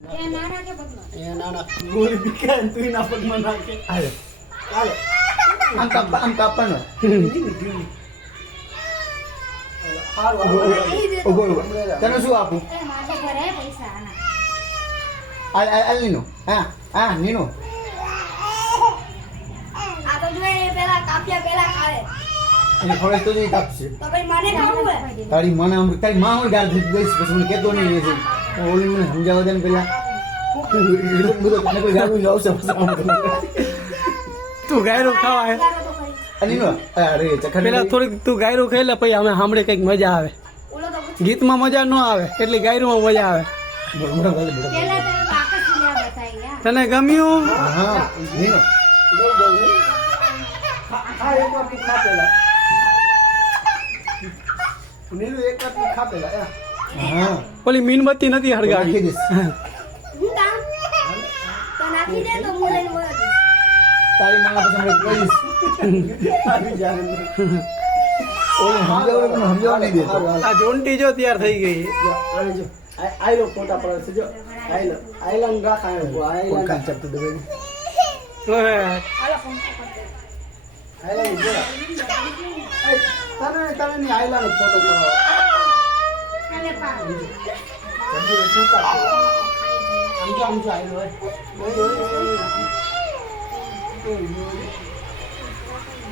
નાના ગોળી બીકાય તું ના પગમાં નાખે. હાલે હાલે આમ કાપવાનો. તને શું આપું? નીનો. હા હા નીનો. એને ખબર તો નહીં કાપશે. તારી મને તારી માં હું ગાળ દઈશ પછી મને કહેતો નહીં છે. ઓલી મને સમજાવવા દે ને પેલા બધો તને કોઈ ગાળું આવશે. તું ગાયરો ખાવા નીનો અરે ચખડ પેલા થોડીક તું ગાયરો ખાઈ લે પછી અમે સાંભળે કઈક મજા આવે. ગીતમાં મજા ન આવે એટલી ગાયરોમાં મજા આવે. તને ગમ્યું? હા નીનો હા એક વાર તું ખા પેલા. નીનો એક વાર તું ખા પેલા. હા ઓલી મીણબત્તી નથી હળગાવી. નાખી દઈશ. તારી માના પછી કહીશ. ઓલે સમજાવવા નહીં દેતો. આ જોન્ટી જો તૈયાર થઈ ગઈ. આયલો ફોટા પડે છે જો. આયલા ને રાખા આયલા કાન ચપતું દે. આયલા ને જોડા. તને ની આયલા નો ફોટો પડાવો. આમ જો આયલો હોય.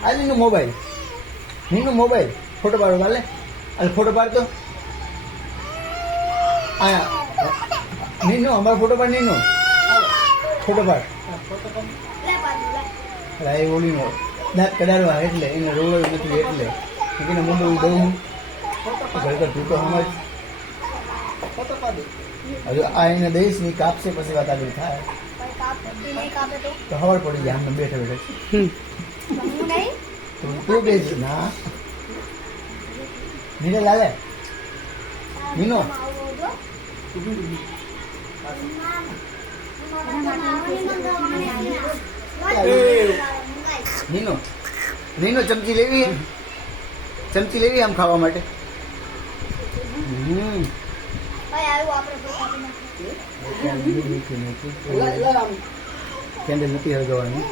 આયલી નો મોબાઈલ. નીનો મોબાઈલ ફોટો પાડો વાલે. અરે ફોટો પાડતો. આયા નીનો અમારો ફોટો પાડ. નીનો ફોટો પાડ. રાય ઓલીનો દાંત કડાડવા એટલે એને રોવડું નથી એટલે એને મોઢું દઉં ખરેખર તું તો સમજ. હવે આ એને દઈશ ની કાપશે પછી વાત આગળ થાય તો ખબર પડી જાય. આમને બેઠે બેઠે તું બેસ ના નીને લાલે નીનો નીનો નીનો ચમચી લેવી. ચમચી લેવી આમ ખાવા માટે. કેન્ડલ નથી હળગાવવાની.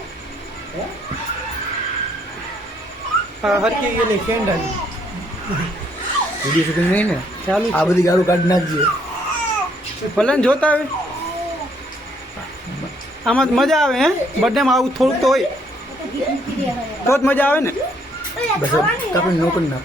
હરકી ગયેલી કેન્ડલ વિડીયો શૂટિંગ નહીં ને ચાલુ. આ બધી ગાળું કાઢી નાખજે. ભલે ને જોતા આવે આમાં જ મજા આવે. હે બર્થડે માં આવું થોડુંક તો હોય તો જ મજા આવે ને. બસ કાપી નોકર ના